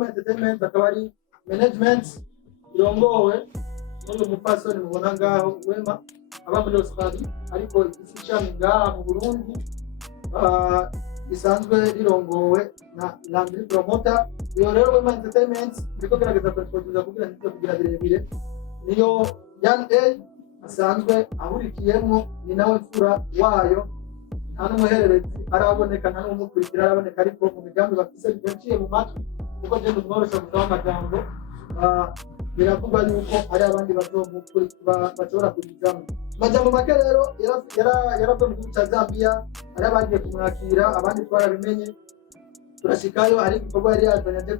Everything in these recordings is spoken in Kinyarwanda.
Entertainment akaba ari management irongowe n'uyu mupfasoni mubona ngaho Wema aba muri Australia ariko isi cyane ngaha mu Burundi isanzwe rirongowe na Landry Promoter. Iyo rero Wema Entertainment ndiko gerageza kugira kugira birebire niyo Yan A asanzwe ahurikiyemo ni nawe mfura wayo nta n'umuhererezi araboneka nta n'umukurikira araboneka ariko mu migambi bafise byaciye mu matwi kuko je ndumworoshya gusaba amagambo biravugwa yuko ari abandi bashobora kugizamo majambo make rero yaravuye mu gihugu cya Zambia ari abagiye kumwakira abandi twarabimenye turashikayo ari igikorwa yari yazanye aje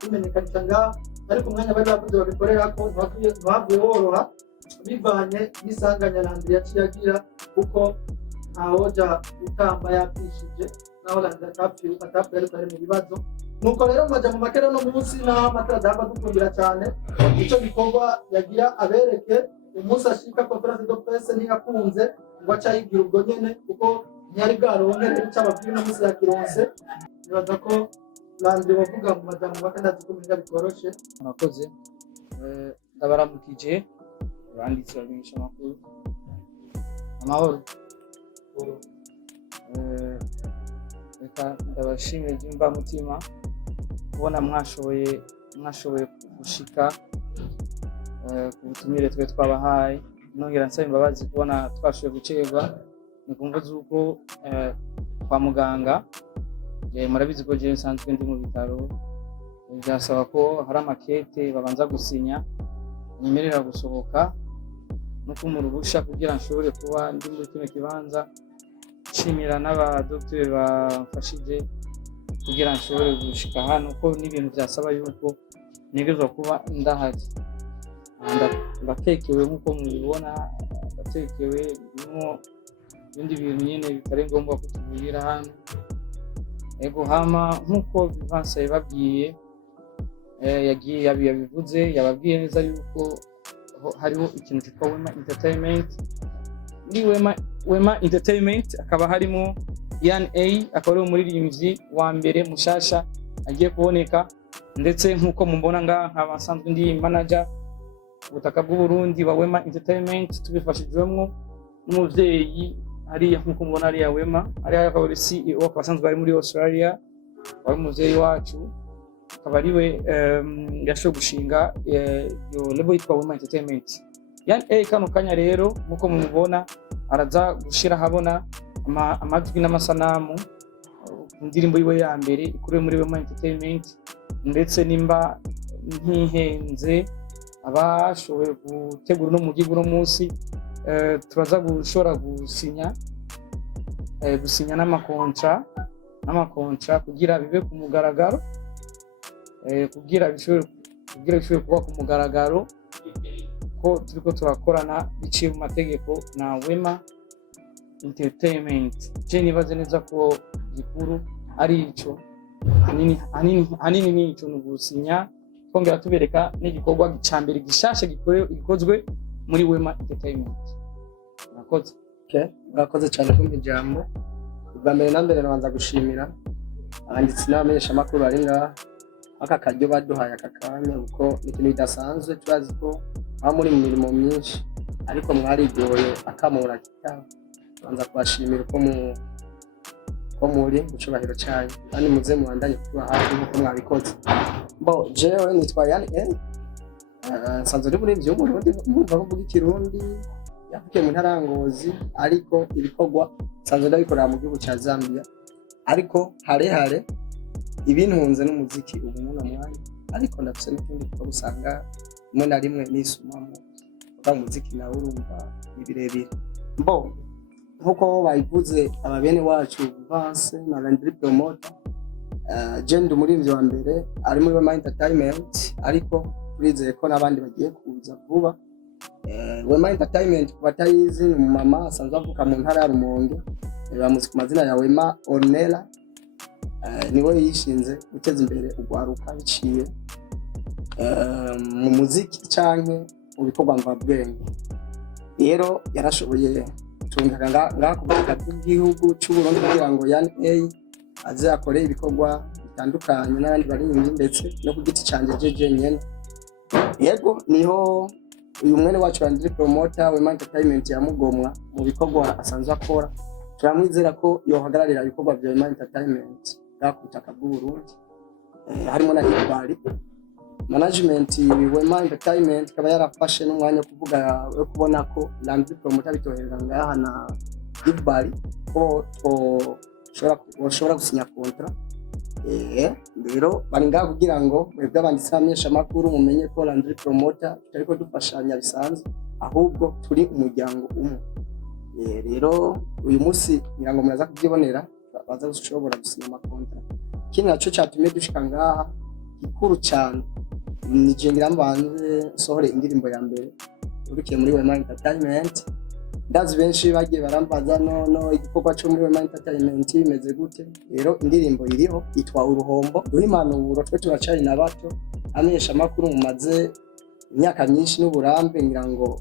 kwimenyekanisha ngaha ariko umwanya bari bavuze babikorera ko ntiwavuye woroha bivanye n'isanganya Landry yaciye agira kuko ntawoja utamba yapfishije naho Landry atapfuye ariko ari mu bibazo. Nuko rero majambo make rero no munsi naho amatara damba dukundira cyane icyo gikorwa yagira abereke umunsi ashika conference de presse ntiyakunze ngo acayigira ubwo nyene kuko ntiyari bwaronke rero cyababwira no munsi yakironse nibaza ko Landry bavuga mu majambo make ndazikumira bikoroshe. Murakoze ndabaramukije uranditse abisha makuru amahoro reka ndabashimire byimba mutima kubona mwashoboye gushika ku butumire twe twabahaye nongera nsaba imbabazi kubona twashoboye gucerwa ni kumva zuko kwa muganga murabizi ko je nsanzwe ndi mu bitaro byasaba ko hari amakete babanza gusinya nyemerera gusohoka no kumurubusha kugira nshobore kuba ndi muri kino kibanza nshimira n'abadokiteri bamfashije kugira nshobore gushika hano ko n'ibintu byasaba yuko ntegerezwa kuba ndahari ndatekewe nk'uko mubibona ndatekewe birimo ibindi bintu nyine bitari ngombwa ko tubwira hano ego hama nk'uko Vivanse yababwiye yabivuze yababwiye neza yuko hariho ikintu cyitwa Wema Entertainment. Muri Wema Entertainment akaba harimo Yan A akaba ari umuririmbyi wa mbere mushasha agiye kuboneka ndetse nk'uko mubona ngaha nk'abasanzwe ndi manager ubutaka bw'u Burundi wa Wema Entertainment tubifashijwemo n'umuvyeyi hariya nk'uko mubona hariya Wema hariya akaba ari CEO abasanzwe bari muri Australia wari umuvyeyi wacu akaba ariwe yashoboye gushinga iyo label yitwa Wema Entertainment. Yan A kano kanya rero nk'uko mubona araza gushira habona amajwi n'amasanamu indirimbo yiwe ya mbere ikuriwe muri Wema Entertainment ndetse nimba ntihenze abashoboye gutegura no mu gihugu no munsi turaza gushora gusinya n'amakontra kugira bibe ku mugaragaro kugira bishobore kuba ku mugaragaro ko turiko turakorana biciye mu mategeko na Wema Entertainment. Je nibaze neza ko gikuru ari ico hanini ni ico nugusinya kongera tubereka n'igikorwa gicambere gishashe gikozwe muri Wema Entertainment. Murakoze. Murakoze cyane kumpa ijambo. Ubwa mbere na mbere nabanza gushimira abanditsi n'abamenyesha amakuru bari ngaha aka karyo baduhaye aka kanya kuko ni ikintu bidasanzwe turazi ko aho muri mu mirimo myinshi ariko mwarigoye akamura kitabo banza kubashimira ko muri mu cyubahiro cyanyu kandi muze mubandanye kuba hafi nk'uko mwabikoze. Jewe nitwa Yan A nsanzwe ndi muri byo Burundi mvuga kuvuga ikirundi yavukiye mu ntara ya Ngozi ariko ibikorwa nsanzwe ndabikorera mu gihugu cya Zambia ariko hare ibintunze n'umuziki ubu muna mwanya ariko ndafise n'utundi two usanga rimwe na rimwe nisumamo kuko umuziki nawe urumva ibirebire. Nkuko bayivuze ababene wacu Vivanse na Landry Promoter je umuririmbyi wa mbere ari muri Wema Entertainment ariko turizeye ko n'abandi bagiye kuza vuba. Wema Entertainment batayizi ni umumama asanzwe avuka mu ntara ya Rumonge bamuzi ku mazina ya Wema Ornella niwe yishinze guteza imbere ugwaruka biciye mu muziki canke mu bikorwa mvabwenge. Rero yarashoboye tunga ngaha ku butaka bw'igihugu cy'u Burundi kugira ngo Yan A aze akore ibikorwa bitandukanye n'abandi baririmbyi ndetse no ku giti canje jeje nyene. Yego niho uyu mwene wacu Landry Promoter Wema Entertainment yamugomwa mu bikorwa asanzwe akora. Turamwizera ko yohagararira ibikorwa bya Wema Entertainment bwakutaka bw'Uburundi, harimo na Ibali management. Wema Entertainment kaba yarafashe n'umwanya wo kuvuga yo kubona ko Landry Promoter bitoherera ngaha na Ibali ko ushobora gusinya contrat. Rero bari ngaha kugira ngo mwebwe abanditsi bamenyesha amakuru mumenye ko Landry Promoter tutariko dufashanya bisanzwe, ahubwo turi umuryango umwe. Rero uyu munsi ngira ngo muraza kubyibonera baza gushobora gusinya amakontra. Ikindi naco cyatumye dushika ngaha gikuru cyane ni je ngira mbanze sohore indirimbo ya mbere urukiye muri Wema Entertainment. Ndazi benshi bagiye barambaza no igikorwa cyo muri Wema Entertainment imeze gute. Rero indirimbo iriho yitwa Uruhombo. Duha impanuro twe turacari na bato amenyesha amakuru mumaze imyaka myinshi n'uburambe, ngira ngo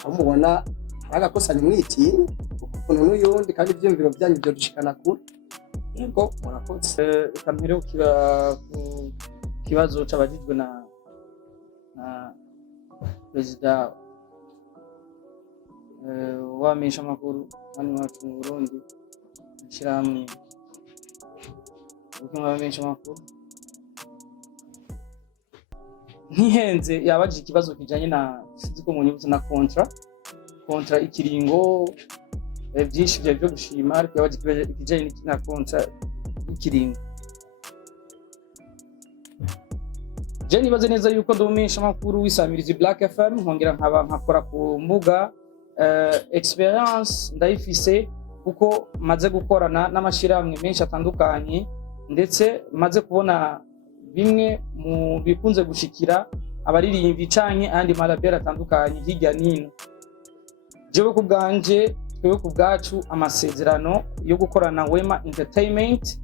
aho mubona agakosa ni mwitinya ukuntu n'uyundi kandi ibyumviro byanyu byo dushikana kure. Yego murakoze. Kampere kibazo cyabajijwe na Perezida wamenyesha amakuru hano iwacu mu Burundi, ishyirahamwe bamenyesha amakuru ntihenze yabajije ikibazo kijanye na siziko mu nyuguti na kontra ikiringo byinshi byo gushima, ariko yabajije ikijanye na kontra ikiringo. Je nibaze neza yuko ndomenyesha amakuru wisamiriza Black FM, nkongera nkakora ku mbuga experience ndayifise kuko maze gukorana n'amashirahamwe menshi atandukanye, ndetse maze kubona bimwe mu bikunze gushikira abaririmbi canke andi marabera atandukanye hirya nino. Jewe ku bwanje, twewe ku bwacu amasezerano yo gukorana Wema Entertainment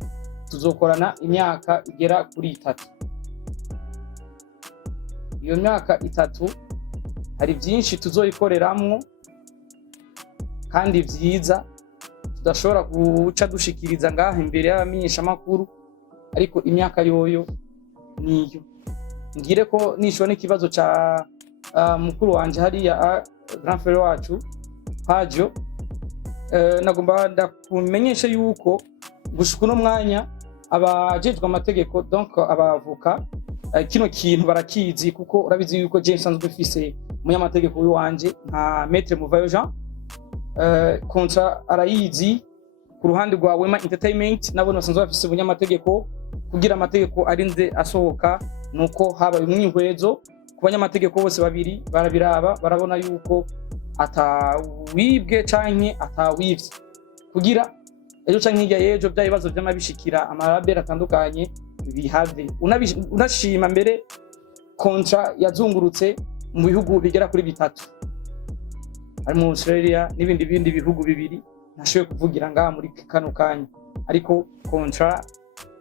tuzokorana imyaka igera kuri 3. Iyo myaka 3 hari byinshi tuzoyikoreramwo kandi vyiza tudashobora guca dushikiriza ngaha imbere y'abamenyesha amakuru, ariko imyaka yoyo niyo. Ngire ko nishwa n'ikibazo ca mukuru wanje hariya grand frère wacu Hajo, nagomba ndakumenyesha yuko gushika no mwanya abajejwe amategeko, donc abavoka, kino kintu barakizi kuko urabizi yuko je nsanzwe mfise umunyamategeko wanje nka Maître Muvayo Jean. Kontra arayizi ku ruhande rwa Wema Entertainment, nabo basanzwe bafise umunyamategeko kugira amategeko arinze asohoka, nuko haba umwihwezo ku banyamategeko bose babiri barabiraba, barabona yuko atawibwe canke atawivye, kugira ejo canke hirya yejo bya bibazo by'amabishikira amarabera atandukanye bihave. Unashima mbere kontra yazungurutse mu bihugu bigera kuri 3, ari mu Australia n'ibindi bihugu bibiri nashoboye kuvugira ngaha muri kano kanya, ariko kontra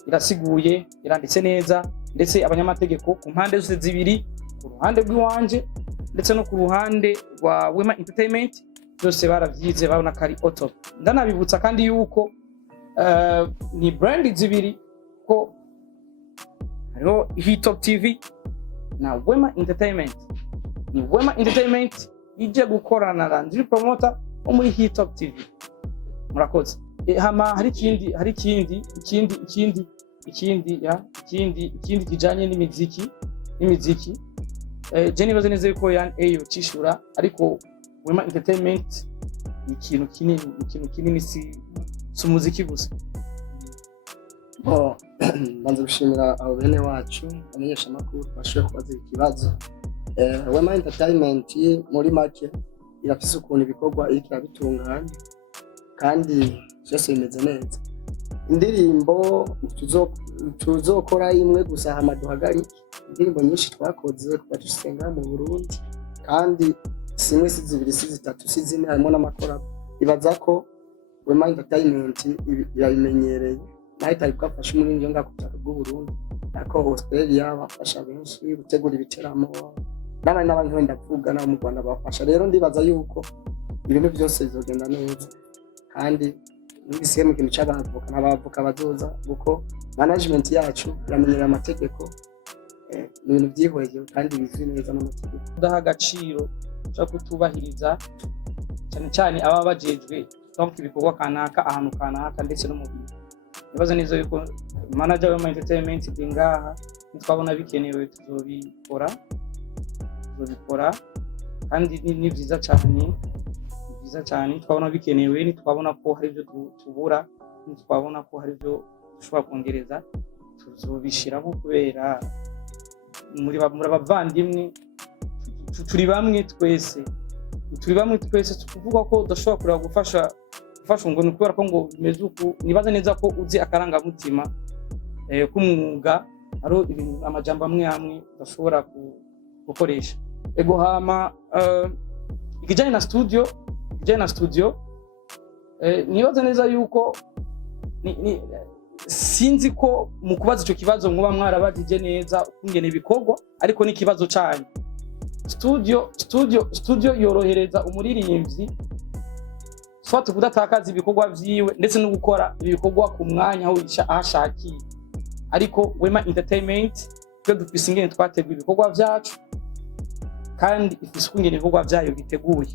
irasiguye, iranditse neza, ndetse abanyamategeko ku mpande zose zibiri, ku ruhande rw'iwanje ndetse no ku ruhande rwa Wema Entertainment, byose baravyize babona kari auto. Ndanabibutsa kandi yuko ni brand zibiri, ko hariho Hitop TV na Wema Entertainment. Ni Wema Entertainment ije gukorana na Landry Promoter wo muri Hitop TV. Murakoze. Hama hari ikindi kijanye n'imiziki. Je nibaze neza yuko eyo cishura, ariko Wema Entertainment ni ikintu kinini, si umuziki gusa. Banze gushimira abo bene wacu amenyesha amakuru bashoboye kubaza ikibazo. Wema Entertainment muri make irafise ukuntu ibikorwa iriko irabitunganya kandi byose bimeze neza. Indirimbo tuzokora imwe gusa hama duhagarike. Indirimbo nyinshi twakoze kuva dusenga mu Burundi, kandi simwe si zibiri si zitatu si zine, harimo n'amakora. Ibaza ko Wema Entertainment yabimenyereye, nayo itari kwafasha umuringo ngaho kutaka bw'u Burundi, ariko Australia bafasha benshi gutegura ibiteramo, n'abandi ndavuga na mu Rwanda bafasha. Rero ndibaza yuko ibintu byose bizogenda neza, kandi n'ibisigaye mu kintu cy'abavoka n'abavoka bazoza kuko management yacu yamenyera amategeko ibintu byihweye kandi bizwi neza n'amategeko. Kudaha agaciro cyo kutubahiriza cyane cyane aba bajejwe donc ibikorwa kanaka ahantu kanaka ndetse no mu bintu. Nibaza neza yuko manager wa entertainment dingaha twabona bikenewe tuzobikora kandi ni byiza cyane twabona bikenewe twabona ko hari ibyo tubura twabona ko hari ibyo dushobora kongereza tuzobishiraho kubera muri abavandimwe turi bamwe twese tukuvuga ko udashobora kureba gufasha ngo ni kubera ko ngo bimeze uku. Nibaza neza ko uzi akarangamutima k'umwuga ari ibintu amajambo amwe udashobora gukoresha. Ego hama ikijyanye na studio nibaza neza yuko sinzi ko mu kubaza icyo kibazo muba mwarabajije neza ukungene ibikorwa, ariko n'ikibazo cyane studio yorohereza umuririmbyi swat kudatakaza ibikorwa vyiwe ndetse no gukora ibikorwa ku mwanya aho ashakiye. Ariko Wema Entertainment twe dufise ingene twateguye ibikorwa vyacu kandi ifise ukungene ibikorwa vyayo biteguye.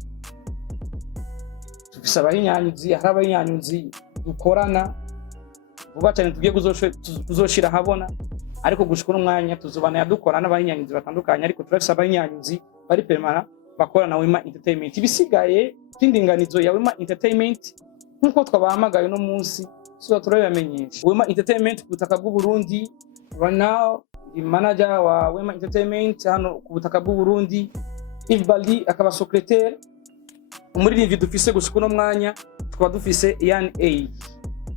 Dufise abahinyanyuzi dukorana vuba cyane tugiye kuzoshira habona, ariko gushika n'umwanya tuzobana yadukorana n'abahinyanyuzi batandukanye, ariko turafise abahinyanyuzi bari permanent bakorana na Wema Entertainment. Ibisigaye twindinganizo ya Wema Entertainment nkuko twabahamagaye no munsi so turabamenyesha. Wema Entertainment ku butaka bw'u Burundi right now, the manager wa Wema Entertainment hano ku butaka bw'u Burundi Yves Baldi akaba secrétaire. Umuririmbyi dufise gushika no mwanya tukaba dufise Yan A.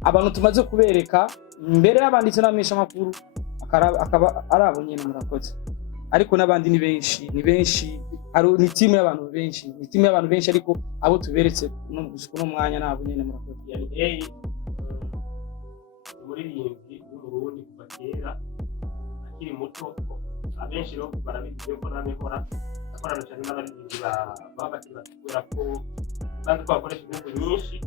Abantu tumaze kubereka mbere y'abanditse n'amesha makuru akaba arabo nyene murakoze, ariko n'abandi ni benshi ni team y'abantu benshi ariko abo tuberetse no gushika no mwanya nabo nyene murakoze. Yani umuririmbyi w'Uburundi kuva kera akiri muto, abenshi rero barabizi ko namehora akorana cyane n'abaririmbyi babakira kubera ko kandi twakoresha ingufu nyinshi,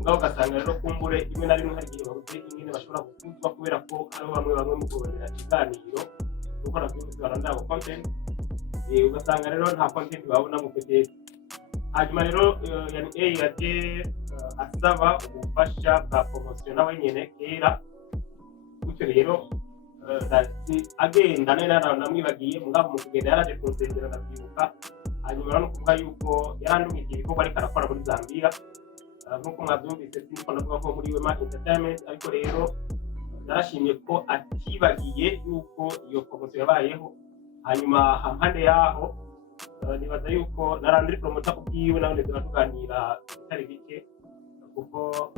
ngaho ugasanga rero kumbure rimwe na rimwe hari igihe babuze ingene bashobora gukuzwa kubera ko hariho bamwe mu kubonera ikiganiro gukora by'ubuzima ndabo content, ugasanga rero nta content babona mu PDS. Hanyuma rero yani yaje asaba ubufasha bwa promotion nawe nyene kera, gutyo rero agenda namwibagiye mugabo mu kugenda yaraje kunsezera ndabyibuka. Hanyuma no kuvuga yuko yarandumije ibikorwa ariko arakora muri Zambia nkuko mwabyumvise siniko navuga ko muri Wema Entertainment, ariko rero narashimye ko atibagiye yuko iyo promotion yabayeho. Hanyuma hampande yaho nibaza yuko narandiri promoter kubwiwe nawe ndetse tuganira bitari bike kuko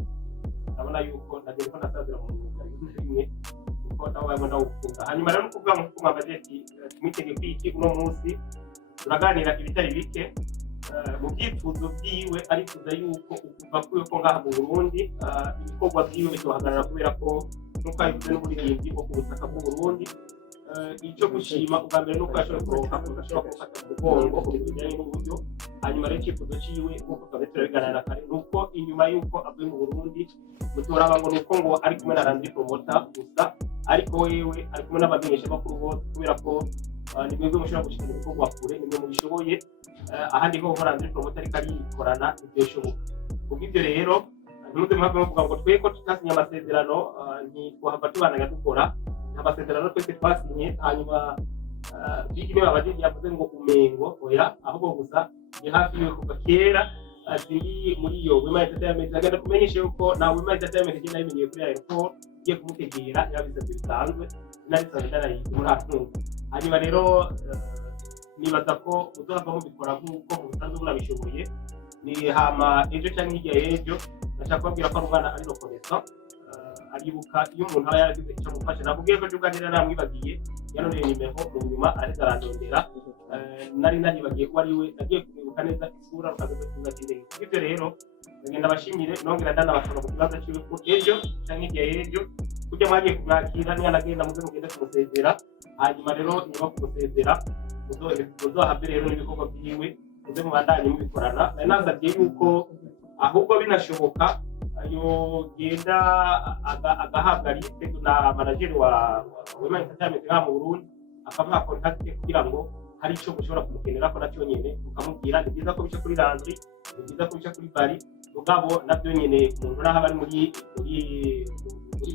ndabona yuko ndagiye ko nasazira mu mwuga rimwe kuko nawe wabona ukunda. Hanyuma rero kuvuga mu kuma budget tumwitege kwiki uno munsi turaganira ibitari bike mu byifuzo byiwe, arifuza yuko ukuva kuri ko ngaha mu Burundi ibikorwa byiwe bitohagarara kubera ko nuko abivuze n'uburirimbyi bwo ku butaka bw'u Burundi. Icyo gushima ubwa mbere nuko ashobora kuronka gufata umugongo ku bijyanye n'uburyo. Hanyuma rero icyifuzo ciwe nk'uko twabitse biganira kare nuko inyuma yuko avuye mu Burundi mutoraba ngo nuko ngo ari kumwe na Randy Promoter gusa, ariko wewe ari kumwe n'abamenyesha bakuru bose kubera ko ni mwebwe mushobora gushikana ibikorwa kure, ni mwe mubishoboye. Ahandi ho Randy Promoter ariko arikorana ibishoboka. Kubw'ibyo rero ntimuze muhave muvuga ngo tweko tutasinya amasezerano ntitwahava tubandanya dukora amasezerano twese twasinye. Hanyuma bigime babajije yavuze ngo umengo oya, ahubwo gusa ni hafi yo kuva kera ziri muri iyo Wema Entertainment. Agenda kumenyesha yuko na Wema Entertainment igenda yimenyeye kuri airport igiye kumutegera yabisabye bisanzwe n'abisanzwe n'arayizi muri atunga. Hanyuma rero nibaza ko uzohava mubikora nk'uko musanzwe munabishoboye. Ni hama ejo cyangwa hirya y'ejo ndashaka kubabwira ko umwana ari reconnaissant, aribuka iyo umuntu aba yaragize icyo amufasha. Nakubwiye ko cyuganira namwibagiye yanoneye nimero mu nyuma araheza arandondera, nari naribagiye ko ari we nagiye kwibuka neza isura rukaza kuvuga cy'indege. Ibyo rero ngenda bashimire nongera ndanabasaba ku kibazo cy'uko ko ejo cyangwa hirya y'ejo kujya mwagiye kumwakira niba nagenda muze mugende kumusezera. Hanyuma rero niba kumusezera muzohabwe rero n'ibikorwa byiwe muze mubandanye mubikorana. Nari nasabye yuko ahubwo binashoboka yogenda agahabwa liste na manager wa Wema Entertainment ngaha mu Burundi akamuha contact kugira ngo hari icyo mushobora kumukenera ko nacyo nyene ukamubwira ni byiza ko bica kuri Landry ni byiza ko bica kuri Bari mugabo nabyo nyene umuntu naho bari muri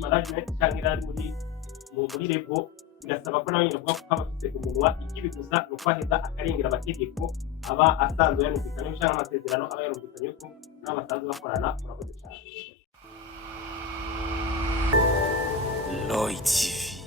management cyangwa ari muri lebo birasaba ko nawe nyine avuga ko aba afite umunwa ikibi gusa ni uko aheza akarengera amategeko aba asanzwe yarumvikanye cyangwa amasezerano aba yarumvikanye ko n'abo basanzwe bakorana murakoze cyane. Lloyd TV.